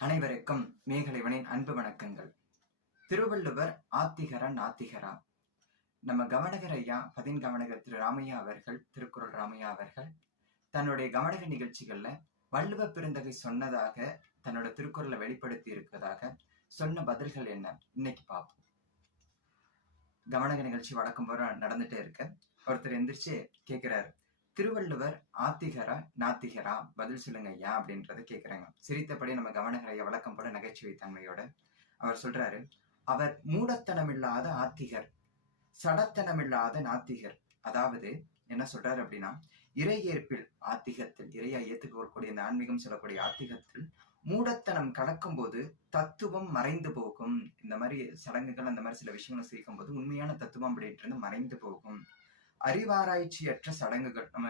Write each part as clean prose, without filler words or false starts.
அனைவருக்கும் மேகலைவனின் அன்பு வணக்கங்கள். திருவள்ளுவர் ஆத்திகரா நாத்திகரா? நம்ம கவனகர் ஐயா பதின் கவனகர் திரு ராமையா அவர்கள், திருக்குறள் ராமையா அவர்கள் தன்னுடைய கவனக நிகழ்ச்சிகள்ல வள்ளுவ பெருந்தகை சொன்னதாக தன்னோட திருக்குறளை வெளிப்படுத்தி இருக்கிறதாக சொன்ன பதில்கள் என்ன இன்னைக்கு பார்ப்போம். கவனக நிகழ்ச்சி வழக்கம் போல நடந்துட்டே இருக்க ஒருத்தர் எந்திரிச்சு கேட்கிறாரு, திருவள்ளுவர் ஆத்திகரா நாத்திகரா? பதில் சொல்லுங்க ஐயா அப்படின்றத கேட்கிறாங்க. சிரித்தபடி நம்ம கவனகரைய வழக்கம் போல நகைச்சுவை தன்மையோட அவர் சொல்றாரு, அவர் மூடத்தனமில்லாத ஆத்திகர், சடத்தனமில்லாத நாத்திகர். அதாவது என்ன சொல்றாரு அப்படின்னா, இறை ஏற்பில் ஆத்திகத்தில், இறையா ஏத்துக்கக்கூடிய இந்த ஆன்மீகம் சொல்லக்கூடிய ஆத்திகத்தில் மூடத்தனம் கலக்கும் போது தத்துவம் மறைந்து போகும். இந்த மாதிரி சடங்குகள் அந்த மாதிரி சில விஷயங்களை சேர்க்கும் போது உண்மையான தத்துவம் அப்படின்றது மறைந்து போகும். அறிவாராய்ச்சியற்ற சடங்குகள், நம்ம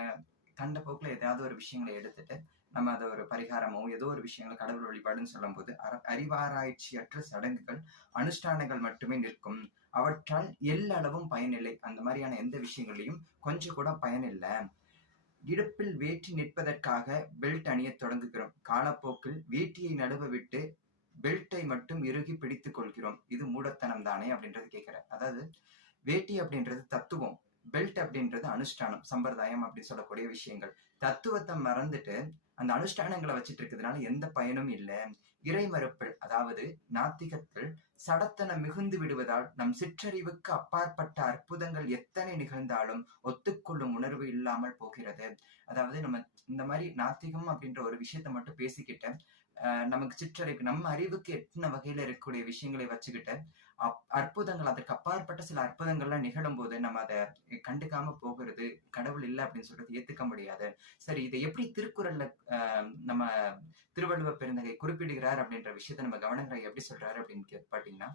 கண்ட போக்குல ஏதாவது ஒரு விஷயங்களை எடுத்துட்டு நம்ம அதை ஒரு பரிகாரமோ ஏதோ ஒரு விஷயங்களை கடவுள் வழிபாடுன்னு சொல்லும் போது அறிவாராய்ச்சியற்ற சடங்குகள் அனுஷ்டானங்கள் மட்டுமே நிற்கும். அவற்றால் எல்லளவும் பயனில்லை. அந்த மாதிரியான எந்த விஷயங்களையும் கொஞ்சம் கூட பயனில்லை. இடுப்பில் வேட்டி நிற்பதற்காக பெல்ட் அணிய தொடங்குகிறோம். காலப்போக்கில் வேட்டியை நடுவ விட்டு பெல்ட்டை மட்டும் இறுகி பிடித்துக் கொள்கிறோம். இது மூடத்தனம் தானே அப்படின்றது கேட்கிற. அதாவது வேட்டி அப்படின்றது தத்துவம், பெல்ட் அப்படின்றது அனுஷ்டானம், சம்பிரதாயம் அப்படின்னு சொல்லக்கூடிய விஷயங்கள். தத்துவத்தை மறந்துட்டு அந்த அனுஷ்டானங்களை வச்சுட்டு இருக்கிறதுனால எந்த பயனும் இல்லை. இறை மறுப்பில், அதாவது நாத்திகத்தில் சடத்தனம் மிகுந்து விடுவதால் நம் சிற்றறிவுக்கு அப்பாற்பட்ட அற்புதங்கள் எத்தனை நிகழ்ந்தாலும் ஒத்துக்கொள்ளும் உணர்வு இல்லாமல் போகிறது. அதாவது நம்ம இந்த மாதிரி நாத்திகம் அப்படின்ற ஒரு விஷயத்த மட்டும் பேசிக்கிட்ட நமக்கு சிற்றறிவு, நம்ம அறிவுக்கு எத்தனை வகையில இருக்கக்கூடிய விஷயங்களை வச்சுக்கிட்டு அற்புதங்கள், அதற்கு அப்பாற்பட்ட சில அற்புதங்கள்லாம் நிகழும் போது நம்ம அதை கண்டுக்காம போகிறது, கடவுள் இல்லை அப்படின்னு சொல்றது ஏத்துக்க முடியாது. சரி, இதை எப்படி திருக்குறள்ல நம்ம திருவள்ளுவ பெருந்தகை குறிப்பிடுகிறார் அப்படின்ற விஷயத்த நம்ம கவனங்களை எப்படி சொல்றாரு அப்படின்னு பாத்தீங்கன்னா,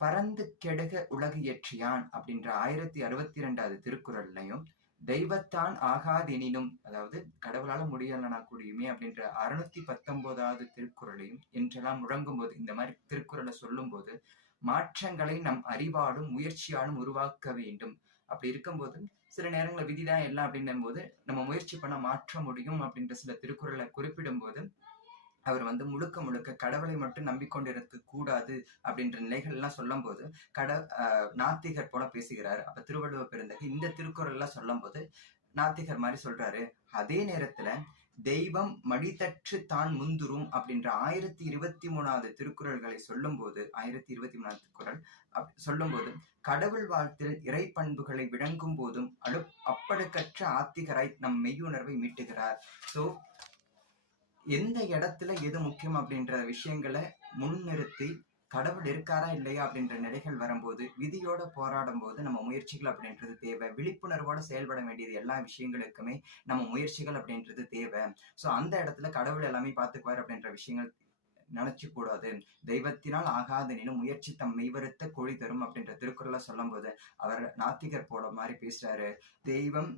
பரந்து கெடுக உலகு இயற்றியான் அப்படின்ற 1062வது திருக்குறள்லையும், தெய்வத்தான் ஆகாதெனினும், அதாவது கடவுளால முடியலனா கூடியுமே அப்படின்ற 619வது திருக்குறளையும் என்றெல்லாம் முழங்கும் போது, இந்த மாதிரி திருக்குறளை சொல்லும் போது மாற்றங்களை நம் அறிவாலும் முயற்சியாலும் உருவாக்க வேண்டும். அப்படி இருக்கும்போது சில நேரங்களில் விதிதான் எல்லாம் அப்படின்னும் போது நம்ம முயற்சி பண்ண மாற்ற முடியும் அப்படின்ற சில திருக்குறளை குறிப்பிடும் போது அவர் முழுக்க முழுக்க கடவுளை மட்டும் நம்பிக்கொண்டிருக்க கூடாது அப்படின்ற நிலைகள் எல்லாம் சொல்லும் போது நாத்திகர் போல பேசுகிறார். அப்ப திருவள்ளுவ பெருந்தகை இந்த திருக்குறள் எல்லாம் சொல்லும் போது நாத்திகர் மாதிரி சொல்றாரு. அதே நேரத்துல தெய்வம் மடித்தற்று தான் முந்துரும் அப்படின்ற 1023வது திருக்குறள்களை சொல்லும் போது, 1023வது திருக்குறள் சொல்லும் போது, கடவுள் வாழ்த்தில் இறை பண்புகளை விளங்கும் போதும் அப்பழுக்கற்ற ஆத்திகராய் நம் மெய்யுணர்வை மீட்டுகிறார். சோ எந்த இடத்துல எது முக்கியம் அப்படின்ற விஷயங்களை முன்னிறுத்தி கடவுள் இருக்காரா இல்லையா அப்படின்ற நிலைகள் வரும்போது, விதியோட போராடும் போது நம்ம முயற்சிகள் அப்படின்றது தேவை. விழிப்புணர்வோட செயல்பட வேண்டியது எல்லா விஷயங்களுக்குமே நம்ம முயற்சிகள் அப்படின்றது தேவை. சோ அந்த இடத்துல கடவுள் எல்லாமே பார்த்துக்குவார் அப்படின்ற விஷயங்கள் நினைச்சு கூடாது. தெய்வத்தினால் ஆகாதெனினும் முயற்சி தம் மெய்வருத்த கோழி தரும் அப்படின்ற திருக்குறளை சொல்லும் போது அவர் நாத்திகர் போட மாதிரி பேசுறாரு. தெய்வம்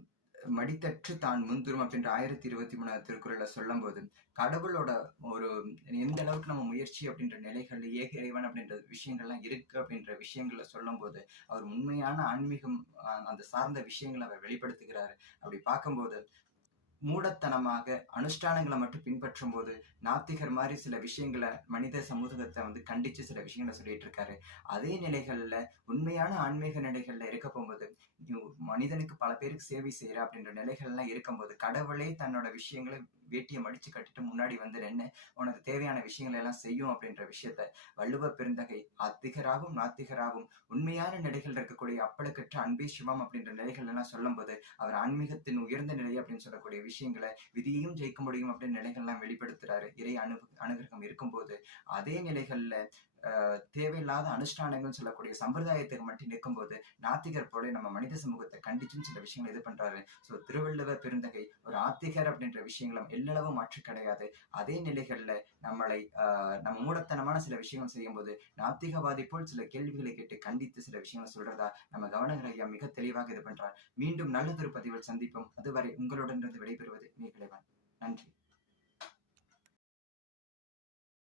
மடித்தற்று தான் முந்துரும் அப்படின்ற 1023வது திருக்குறளை சொல்லும் போது கடவுளோட ஒரு எந்த அளவுக்கு நம்ம முயற்சி அப்படின்ற நிலைகள், ஏக இறைவன் அப்படின்ற விஷயங்கள்லாம் இருக்கு அப்படின்ற விஷயங்களை சொல்லும் போது அவர் உண்மையான ஆன்மீகம் அந்த சார்ந்த விஷயங்களை அவர் வெளிப்படுத்துகிறாரு. அப்படி பார்க்கும்போது மூடத்தனமாக அனுஷ்டானங்களை மட்டும் பின்பற்றும் போது நாத்திகர் மாதிரி சில விஷயங்களை மனித சமூகத்தை கண்டிச்சு சில விஷயங்களை சொல்லிட்டு இருக்காரு. அதே நிலைகள்ல உண்மையான ஆன்மீக நிலைகள்ல இருக்க போகும்போது மனிதனுக்கு பல பேருக்கு சேவை செய்யற அப்படின்ற நிலைகள்லாம் இருக்கும்போது கடவுளே தன்னோட விஷயங்களை வேட்டியை மடிச்சு கட்டிட்டு முன்னாடி நின்று உனக்கு தேவையான விஷயங்களை எல்லாம் செய்யும் அப்படின்ற விஷயத்த வள்ளுவ பெருந்தகை ஆத்திகராகவும் நாத்திகராகவும் உண்மையான நிலைகள் இருக்கக்கூடிய அப்பழுக்கற்ற அன்பே சிவம் அப்படின்ற நிலைகள் எல்லாம் சொல்லும் போது அவர் ஆன்மீகத்தின் உயர்ந்த நிலை அப்படின்னு சொல்லக்கூடிய விஷயங்களை விதியையும் ஜெயிக்க முடியும் அப்படின்னு நிலைகள்லாம் வெளிப்படுத்துறாரு. இறை அனுகிரகம் இருக்கும்போது அதே நிலைகள்ல தேவையில்லாத அனுஷ்டானங்கள் சொல்லக்கூடிய சம்பிரதாயத்துக்கு மட்டும் நிற்கும்போது நாத்திகர் போல நம்ம மனித சமூகத்தை கண்டிச்சும் சில விஷயங்கள் இது பண்றாரு. சோ திருவள்ளுவ பெருந்தகை ஒரு ஆத்திகர் அப்படின்ற விஷயங்களும் எல்லளவும் மாற்று கிடையாது. அதே நிலைகள்ல நம்மளை நம்ம மூடத்தனமான சில விஷயங்கள் செய்யும் போது நாத்திகவாதி போல் சில கேள்விகளை கேட்டு கண்டித்து சில விஷயங்களை சொல்றதா நம்ம கவனகர் ஐயா மிக தெளிவாக இது பண்றார். மீண்டும் நல்ல திருப்பதிவில் சந்திப்போம். அதுவரை உங்களுடன் விடைபெறுவது மேகலைவன். நன்றி.